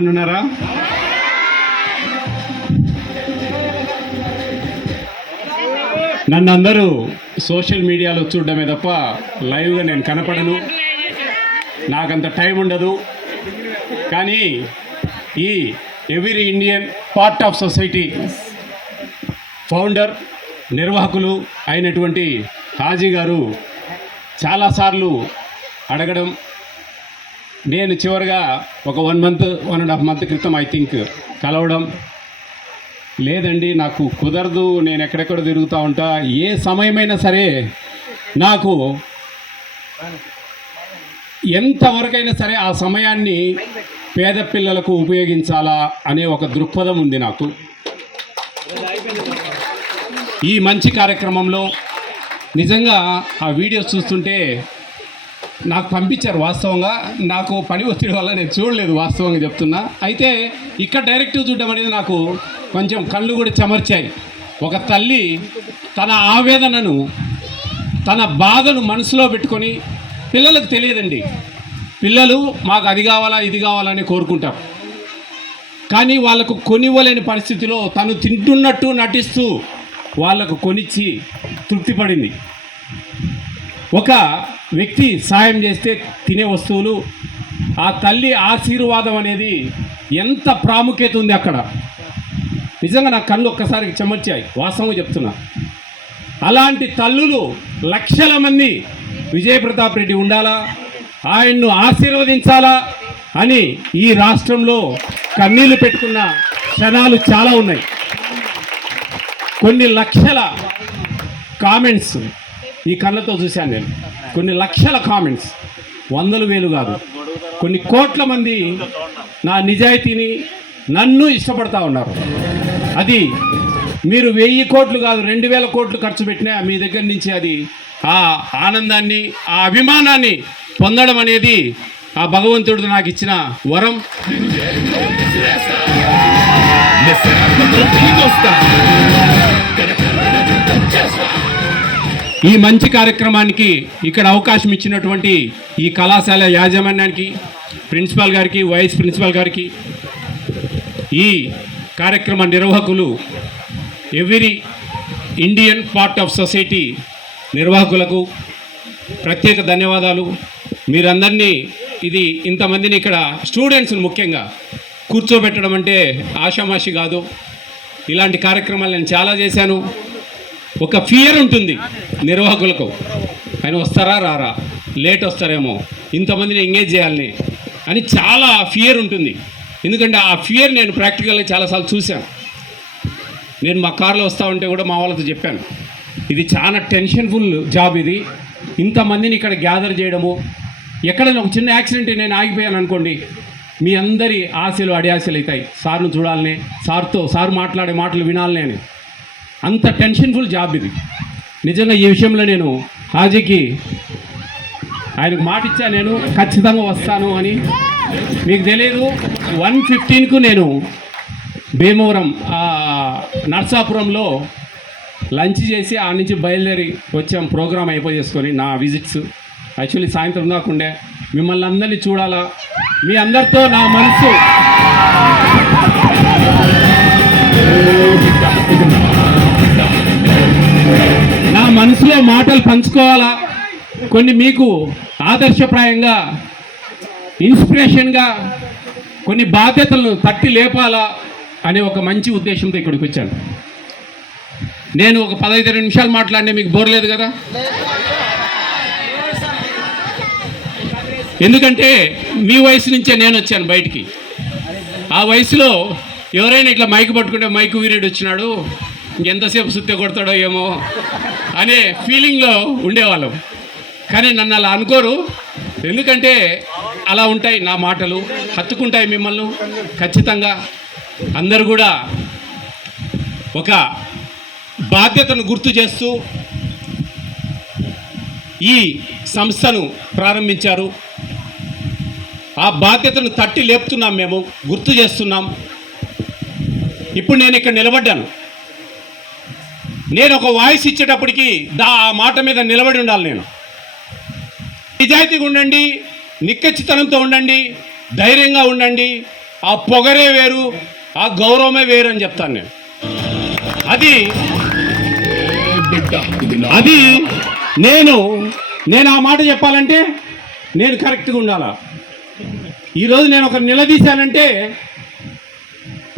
ఉన్నారా? నన్ను అందరూ సోషల్ మీడియాలో చూడడమే తప్ప లైవ్గా నేను కనపడను, నాకంత టైం ఉండదు. కానీ ఈ every Indian part of society founder నిర్వాహకులు అయినటువంటి హాజీ గారు చాలాసార్లు అడగడం, నేను చివరిగా ఒక 1.5 మంత్ క్రితం ఐ థింక్ కలవడం, లేదండి నాకు కుదరదు, నేను ఎక్కడెక్కడ తిరుగుతూ ఉంటా, ఏ సమయమైనా సరే నాకు ఎంతవరకైనా సరే ఆ సమయాన్ని పేద పిల్లలకు ఉపయోగించాలా అనే ఒక దృక్పథం ఉంది నాకు. ఈ మంచి కార్యక్రమంలో నిజంగా ఆ వీడియోస్ చూస్తుంటే నాకు పంపించారు. వాస్తవంగా నాకు పని ఒత్తిడి వల్ల నేను చూడలేదు, వాస్తవంగా చెప్తున్నా. అయితే ఇక్కడ డైరెక్ట్గా చూడడం అనేది నాకు కొంచెం కళ్ళు కూడా చెమర్చాయి. ఒక తల్లి తన ఆవేదనను, తన బాధను మనసులో పెట్టుకొని, పిల్లలకు తెలియదండి, పిల్లలు మాకు అది కావాలా ఇది కావాలని కోరుకుంటారు, కానీ వాళ్ళకు కొనివ్వలేని పరిస్థితిలో తను తింటున్నట్టు నటిస్తూ వాళ్ళకు కొనిచ్చి తృప్తిపడింది. ఒక వ్యక్తి సాయం చేస్తే తినే వస్తువులు, ఆ తల్లి ఆశీర్వాదం అనేది ఎంత ప్రాముఖ్యత ఉంది అక్కడ. నిజంగా నా కళ్ళు ఒక్కసారి చెమర్చాయి, వాస్తవంగా చెప్తున్నా. అలాంటి తల్లులు లక్షల మంది విజయప్రతాప్ రెడ్డి ఉండాలా, ఆయన్ను ఆశీర్వదించాలా అని ఈ రాష్ట్రంలో కన్నీళ్లు పెట్టుకున్న క్షణాలు చాలా ఉన్నాయి. కొన్ని లక్షల కామెంట్స్ ఈ కళ్ళతో చూశాను నేను, కొన్ని లక్షల కామెంట్స్, 100,000 కాదు, కొన్ని కోట్ల మంది నా నిజాయితీని, నన్ను ఇష్టపడతా ఉన్నారు. అది మీరు 1000 కోట్లు కాదు, 2000 కోట్లు ఖర్చు పెట్టినా మీ దగ్గర నుంచి అది ఆ ఆనందాన్ని, ఆ అభిమానాన్ని పొందడం అనేది ఆ భగవంతుడు నాకు ఇచ్చిన వరం. ఈ మంచి కార్యక్రమానికి ఇక్కడ అవకాశం ఇచ్చినటువంటి ఈ కళాశాల యాజమాన్యానికి, ప్రిన్సిపాల్ గారికి, వైస్ ప్రిన్సిపాల్ గారికి, ఈ కార్యక్రమ నిర్వాహకులు, every Indian part of society నిర్వాహకులకు ప్రత్యేక ధన్యవాదాలు. మీరందరినీ, ఇది ఇంతమందిని ఇక్కడ స్టూడెంట్స్ని ముఖ్యంగా కూర్చోబెట్టడం అంటే ఆషామాషి కాదు. ఇలాంటి కార్యక్రమాలు నేను చాలా చేశాను. ఒక ఫియర్ ఉంటుంది నిర్వాహకులకు, ఆయన వస్తారా రారా, లేట్ వస్తారేమో, ఇంతమందిని ఎంగేజ్ చేయాలని అని చాలా ఫియర్ ఉంటుంది. ఎందుకంటే ఆ ఫియర్ నేను ప్రాక్టికల్గా చాలాసార్లు చూశాను. నేను మా కార్లో వస్తూ ఉంటే కూడా మా వాళ్ళతో చెప్పాను, ఇది చాలా టెన్షన్ఫుల్ జాబ్, ఇది ఇంతమందిని ఇక్కడ గ్యాదర్ చేయడము. ఎక్కడైనా ఒక చిన్న యాక్సిడెంట్ నేను ఆగిపోయాను అనుకోండి, మీ అందరి ఆశలు అడియాశలు అవుతాయి, సార్ను చూడాలని, సార్ మాట్లాడే మాటలు వినాలని అని. అంత టెన్షన్ఫుల్ జాబ్ ఇది. నిజంగా ఈ విషయంలో నేను హాజీకి ఆయనకు మాట ఇచ్చా, నేను ఖచ్చితంగా వస్తాను అని. మీకు తెలియదు, 1:15కు నేను భీమవరం నర్సాపురంలో లంచ్ చేసి ఆ నుంచి బయలుదేరి వచ్చాం, ప్రోగ్రామ్ అయిపోయేసుకొని. నా విజిట్స్ యాక్చువల్లీ సాయంత్రం దాకుండే. మిమ్మల్ని అందరినీ చూడాలా, మీ అందరితో నా మనసులో మాటలు పంచుకోవాలా, కొన్ని మీకు ఆదర్శప్రాయంగా, ఇన్స్పిరేషన్గా, కొన్ని బాధ్యతలను తట్టి లేపాలా అనే ఒక మంచి ఉద్దేశంతో ఇక్కడికి వచ్చాను. నేను ఒక 15 నిమిషాలు మాట్లాడితే మీకు బోర్ లేదు కదా? ఎందుకంటే మీ వయసు నుంచే నేను వచ్చాను బయటికి. ఆ వయసులో ఎవరైనా ఇట్లా మైక్ పట్టుకుంటే మైకు వీరేడు వచ్చినాడు, ఎంతసేపు సుత్తే కొడతాడో ఏమో అనే ఫీలింగ్లో ఉండేవాళ్ళం. కానీ నన్ను అలా అనుకోరు, ఎందుకంటే అలా ఉంటాయి నా మాటలు, హత్తుకుంటాయి మిమ్మల్ని ఖచ్చితంగా. అందరూ కూడా ఒక బాధ్యతను గుర్తు చేస్తూ ఈ సంస్థను ప్రారంభించారు. ఆ బాధ్యతను తట్టి లేపుతున్నాం, మేము గుర్తు చేస్తున్నాం. ఇప్పుడు నేను ఇక్కడ నిలబడ్డాను, నేను ఒక వాయిస్ ఇచ్చేటప్పటికి ఆ మాట మీద నిలబడి ఉండాలి. నేను నిజాయితీగా ఉండండి, నిక్కచ్చితనంతో ఉండండి, ధైర్యంగా ఉండండి, ఆ పొగరే వేరు, ఆ గౌరవమే వేరు అని చెప్తాను నేను. అది నేను ఆ మాట చెప్పాలంటే నేను కరెక్ట్గా ఉండాలా. ఈరోజు నేను ఒక నిలదీశానంటే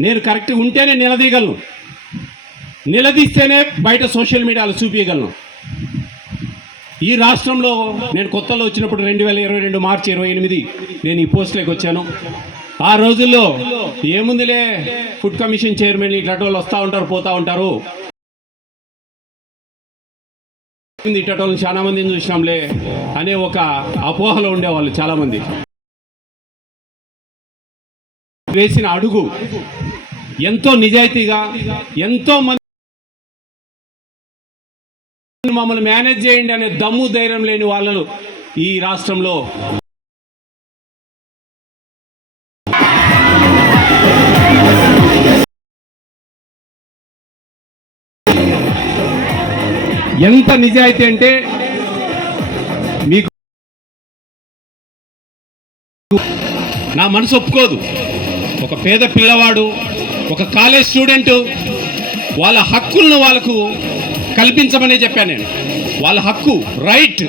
నేను కరెక్ట్గా ఉంటేనే నిలదీయగలను, నిలదీస్తేనే బయట సోషల్ మీడియాలో చూపించగలను. ఈ రాష్ట్రంలో నేను కొత్తలో వచ్చినప్పుడు 2022 మార్చి 28 నేను ఈ పోస్టులోకి వచ్చాను. ఆ రోజుల్లో ఏముందిలే, ఫుడ్ కమిషన్ చైర్మన్ ఇట్లాంటి వాళ్ళు వస్తూ ఉంటారు, పోతూ ఉంటారు, ఇట్టటోళ్ళని చాలా మందిని చూసినాంలే అనే ఒక అపోహలో ఉండేవాళ్ళు చాలామంది. వేసిన అడుగు ఎంతో నిజాయితీగా, ఎంతో మంది మమ్మల్ని మేనేజ్ చేయండి అనే దమ్ము ధైర్యం లేని వాళ్ళు ఈ రాష్ట్రంలో ఎంత నిజాయితీ అంటే మీకు నా మనసు ఒప్పుకోదు. ఒక పేద పిల్లవాడు, ఒక కాలేజ్ స్టూడెంటు, వాళ్ళ హక్కులను వాళ్ళకు కల్పించమనే చెప్పాను నేను. వాళ్ళ హక్కు, రైట్.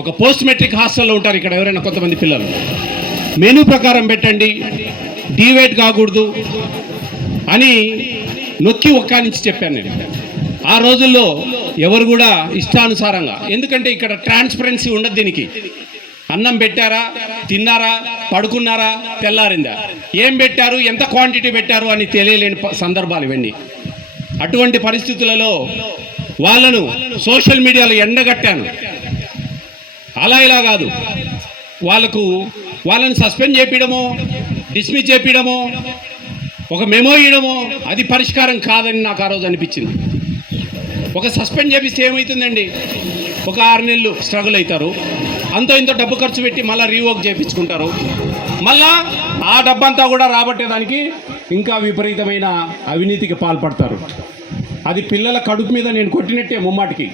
ఒక పోస్ట్ మెట్రిక్ హాస్టల్లో ఉంటారు ఇక్కడ ఎవరైనా కొంతమంది పిల్లలు, మెనూ ప్రకారం పెట్టండి, డివైడ్ కాకూడదు అని నొక్కి ఒక్కానించి చెప్పాను నేను. ఆ రోజుల్లో ఎవరు కూడా ఇష్టానుసారంగా, ఎందుకంటే ఇక్కడ ట్రాన్స్పరెన్సీ ఉండదు దీనికి. అన్నం పెట్టారా, తిన్నారా, పడుకున్నారా, తెల్లారిందా, ఏం పెట్టారు, ఎంత క్వాంటిటీ పెట్టారు అని తెలియలేని సందర్భాలు ఇవన్నీ. అటువంటి పరిస్థితులలో వాళ్ళను సోషల్ మీడియాలో ఎండగట్టాను. అలా ఇలా కాదు, వాళ్ళని సస్పెండ్ చేపించడమో, డిస్మిస్ చేపించడమో, ఒక మెమో ఇవ్వడమో అది పరిష్కారం కాదని నాకు ఆ రోజు అనిపించింది. ఒక సస్పెండ్ చేపిస్తే ఏమవుతుందండి, ఒక 6 నెలలు స్ట్రగుల్ అవుతారు, అంతో ఇంతో డబ్బు ఖర్చు పెట్టి మళ్ళీ రీవర్క్ చేయించుకుంటారు, మళ్ళా ఆ డబ్బంతా కూడా రాబట్టేదానికి ఇంకా విపరీతమైన అవినీతికి పాల్పడతారు. అది పిల్లల కడుపు మీద నేను కొట్టినట్టే ముమ్మాటికి.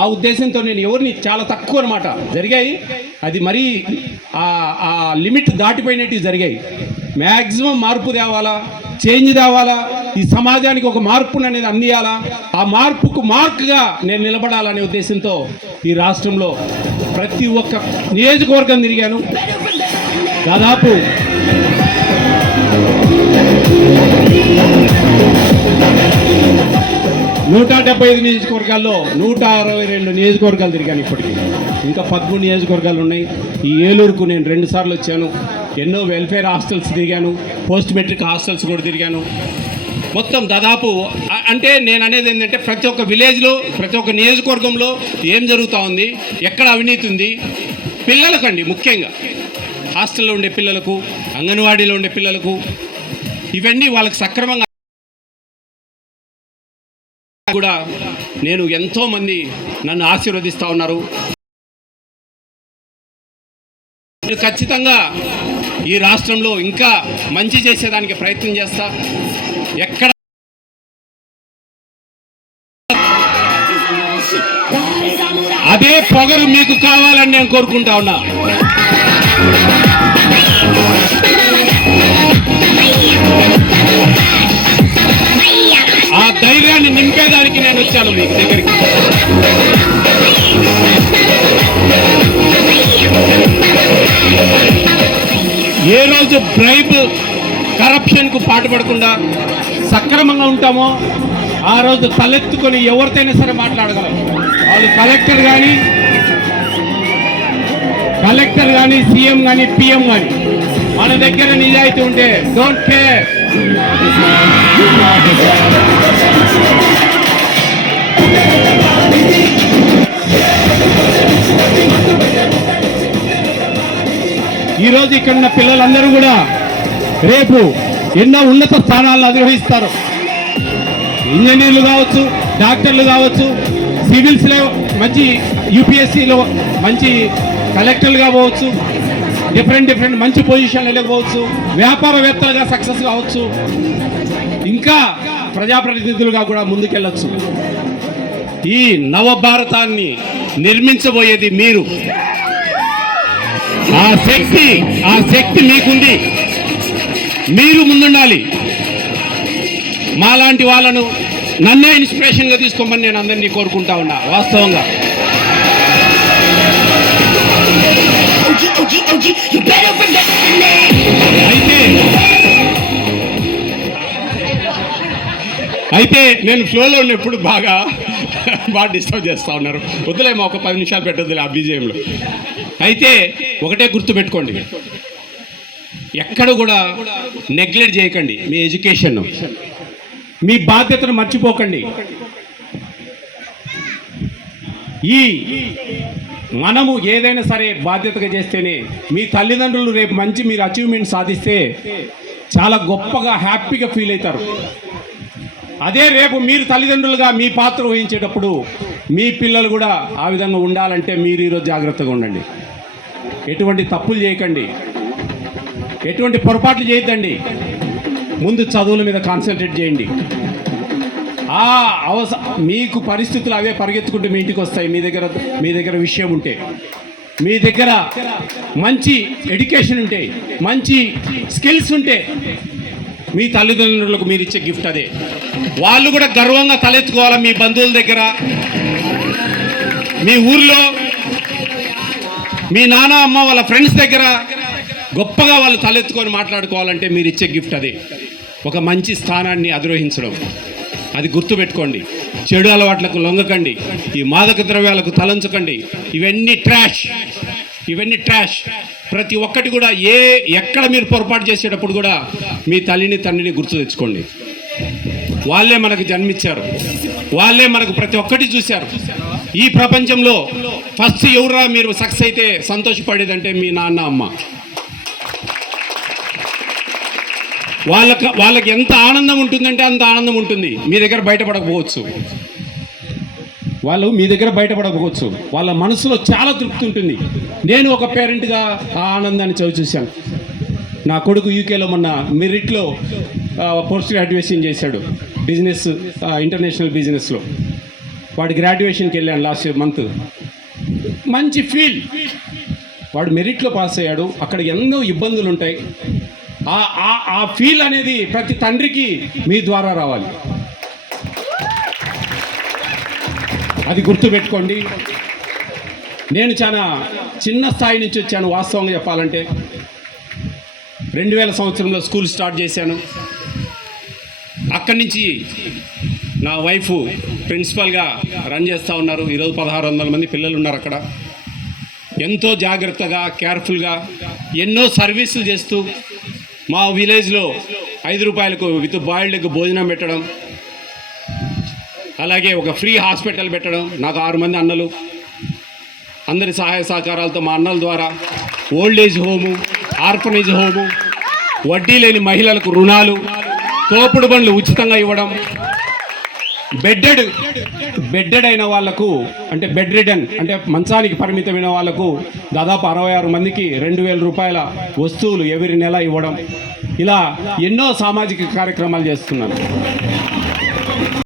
ఆ ఉద్దేశంతో నేను ఎవరిని చాలా తక్కువ అనమాట జరిగాయి, అది మరీ ఆ లిమిట్ దాటిపోయినట్టు జరిగాయి. మ్యాక్సిమం మార్పు తేవాలా, చేంజ్ తేవాలా, ఈ సమాజానికి ఒక మార్పును అనేది అందియాలా, ఆ మార్పుకు మార్క్గా నేను నిలబడాలనే ఉద్దేశంతో ఈ రాష్ట్రంలో ప్రతి ఒక్క నియోజకవర్గం తిరిగాను. దాదాపు 175 నియోజకవర్గాల్లో 162 నియోజకవర్గాలు తిరిగాను. ఇప్పటికీ ఇంకా 13 నియోజకవర్గాలు ఉన్నాయి. ఈ ఏలూరుకు నేను 2 సార్లు వచ్చాను. ఎన్నో వెల్ఫేర్ హాస్టల్స్ తిరిగాను, పోస్ట్ మెట్రిక్ హాస్టల్స్ కూడా తిరిగాను. మొత్తం దాదాపు అంటే నేను అనేది ఏంటంటే ప్రతి ఒక్క విలేజ్లో, ప్రతి ఒక్క నియోజకవర్గంలో ఏం జరుగుతూ ఉంది, ఎక్కడ అవినీతి ఉంది, పిల్లలకండి ముఖ్యంగా హాస్టల్లో ఉండే పిల్లలకు, అంగన్వాడీలో ఉండే పిల్లలకు, ఇవన్నీ వాళ్ళకి సక్రమంగా కూడా నేను ఎంతోమంది నన్ను ఆశీర్వదిస్తూ ఉన్నారు. ఖచ్చితంగా ఈ రాష్ట్రంలో ఇంకా మంచి చేసేదానికి ప్రయత్నం చేస్తా. ఎక్కడ అదే పొగరు మీకు కావాలని నేను కోరుకుంటా ఉన్నా. ఆ ధైర్యాన్ని నింపేదానికి నేను వచ్చాను మీ దగ్గరికి. ఏ రోజు బ్రైబ్, కరప్షన్కు పాటుపడకుండా సక్రమంగా ఉంటామో ఆ రోజు తలెత్తుకొని ఎవరితోనైనా సరే మాట్లాడగలం. వాళ్ళు కలెక్టర్ కానీ సీఎం కానీ పిఎం కానీ మన దగ్గర నిజాయితీ ఉంటే డోంట్ కేర్. ఈరోజు ఇక్కడ ఉన్న పిల్లలందరూ కూడా రేపు ఎన్నో ఉన్నత స్థానాలను అధిరోహిస్తారు. ఇంజనీర్లు కావచ్చు, డాక్టర్లు కావచ్చు, సివిల్స్లో మంచి, యూపీఎస్సీలో మంచి కలెక్టర్లు కావచ్చు, డిఫరెంట్ మంచి పొజిషన్లు వెళ్ళకపోవచ్చు, వ్యాపారవేత్తలుగా సక్సెస్ కావచ్చు, ఇంకా ప్రజాప్రతినిధులుగా కూడా ముందుకెళ్ళచ్చు. ఈ నవభారతాన్ని నిర్మించబోయేది మీరు. ఆ శక్తి మీకుంది. మీరు ముందుండాలి. మాలాంటి వాళ్ళను నన్నే ఇన్స్పిరేషన్గా తీసుకోమని నేను అందరినీ కోరుకుంటా ఉన్నా. వాస్తవంగా అయితే నేను ఫ్లోలో ఉన్నప్పుడు బాగా డిస్టర్బ్ చేస్తూ ఉన్నారు. వద్దులేమో ఒక 10 నిమిషాలు పెట్టొద్దులే ఆ బీజేఎంలో. అయితే ఒకటే గుర్తుపెట్టుకోండి, ఎక్కడ కూడా నెగ్లెక్ట్ చేయకండి మీ ఎడ్యుకేషన్. మీ బాధ్యతను మర్చిపోకండి. మనము ఏదైనా సరే బాధ్యతగా చేస్తేనే మీ తల్లిదండ్రులు రేపు మంచి మీరు అచీవ్మెంట్ సాధిస్తే చాలా గొప్పగా హ్యాపీగా ఫీల్ అవుతారు. అదే రేపు మీరు తల్లిదండ్రులుగా మీ పాత్ర వహించేటప్పుడు మీ పిల్లలు కూడా ఆ విధంగా ఉండాలంటే మీరు ఈరోజు జాగ్రత్తగా ఉండండి. ఎటువంటి తప్పులు చేయకండి, ఎటువంటి పొరపాట్లు చేయొద్దండి. ముందు చదువుల మీద కాన్సన్ట్రేట్ చేయండి. మీకు పరిస్థితులు అవే పరిగెత్తుకుంటూ మీ ఇంటికి వస్తాయి. మీ దగ్గర విషయం ఉంటే, మీ దగ్గర మంచి ఎడ్యుకేషన్ ఉంటే, మంచి స్కిల్స్ ఉంటే మీ తల్లిదండ్రులకు మీరు ఇచ్చే గిఫ్ట్ అదే. వాళ్ళు కూడా గర్వంగా తలెత్తుకోవాలా. మీ బంధువుల దగ్గర, మీ ఊర్లో మీ నాన్న అమ్మ వాళ్ళ ఫ్రెండ్స్ దగ్గర గొప్పగా వాళ్ళు తలెత్తుకొని మాట్లాడుకోవాలంటే మీరు ఇచ్చే గిఫ్ట్ అదే. ఒక మంచి స్థానాన్ని అధిరోహించడం, అది గుర్తుపెట్టుకోండి. చెడు అలవాట్లకు లొంగకండి, ఈ మాదక ద్రవ్యాలకు తలంచకండి. ఇవన్నీ ట్రాష్. ప్రతి ఒక్కటి కూడా ఎక్కడ మీరు పొరపాటు చేసేటప్పుడు కూడా మీ తల్లిని తండ్రిని గుర్తు తెచ్చుకోండి. వాళ్ళే మనకు జన్మించారు, వాళ్ళే మనకు ప్రతి ఒక్కటి చూశారు. ఈ ప్రపంచంలో ఫస్ట్ ఎవరా మీరు సక్సెస్ అయితే సంతోషపడేదంటే మీ నాన్న అమ్మ. వాళ్ళకి ఎంత ఆనందం ఉంటుందంటే అంత ఆనందం ఉంటుంది. మీ దగ్గర బయటపడకపోవచ్చు, మీ దగ్గర బయటపడకపోవచ్చు, వాళ్ళ మనసులో చాలా తృప్తి ఉంటుంది. నేను ఒక పేరెంట్గా ఆ ఆనందాన్ని చూశాను. నా కొడుకు యూకేలో మొన్న మెరిట్లో పోస్ట్ గ్రాడ్యుయేషన్ చేశాడు, బిజినెస్, ఇంటర్నేషనల్ బిజినెస్లో. వాడి గ్రాడ్యుయేషన్కి వెళ్ళాను లాస్ట్ మంత్. మంచి ఫీల్. వాడు మెరిట్లో పాస్ అయ్యాడు. అక్కడ ఎన్నో ఇబ్బందులు ఉంటాయి. ఆ ఫీల్ అనేది ప్రతి తండ్రికి మీ ద్వారా రావాలి. అది గుర్తుపెట్టుకోండి. నేను చాలా చిన్న స్థాయి నుంచి వచ్చాను. వాస్తవంగా చెప్పాలంటే 2000 సంవత్సరంలో స్కూల్ స్టార్ట్ చేశాను. అక్కడి నుంచి నా వైఫ్ ప్రిన్సిపల్గా రన్ చేస్తూ ఉన్నారు. ఈరోజు 1600 మంది పిల్లలు ఉన్నారు అక్కడ. ఎంతో జాగ్రత్తగా, కేర్ఫుల్గా ఎన్నో సర్వీసులు చేస్తూ మా విలేజ్లో 5 రూపాయలకు విత్ బాయిల్డ్ ఎగ్ భోజనం పెట్టడం, అలాగే ఒక ఫ్రీ హాస్పిటల్ పెట్టడం. నాకు 6 మంది అన్నలు, అందరి సహాయ సహకారాలతో మా అన్నల ద్వారా old age home, orphanage home, వడ్డీ లేని మహిళలకు రుణాలు, తోపుడు బండ్లు ఉచితంగా ఇవ్వడం, బెడ్డెడ్ అయిన వాళ్లకు అంటే బెడ్ రిడన్ అంటే మంచానికి పరిమితమైన వాళ్లకు దాదాపు 66 మందికి 2000 రూపాయల వస్తువులు ఎవరి నెల ఇవ్వడం. ఇలా ఎన్నో సామాజిక కార్యక్రమాలు చేస్తున్నాను.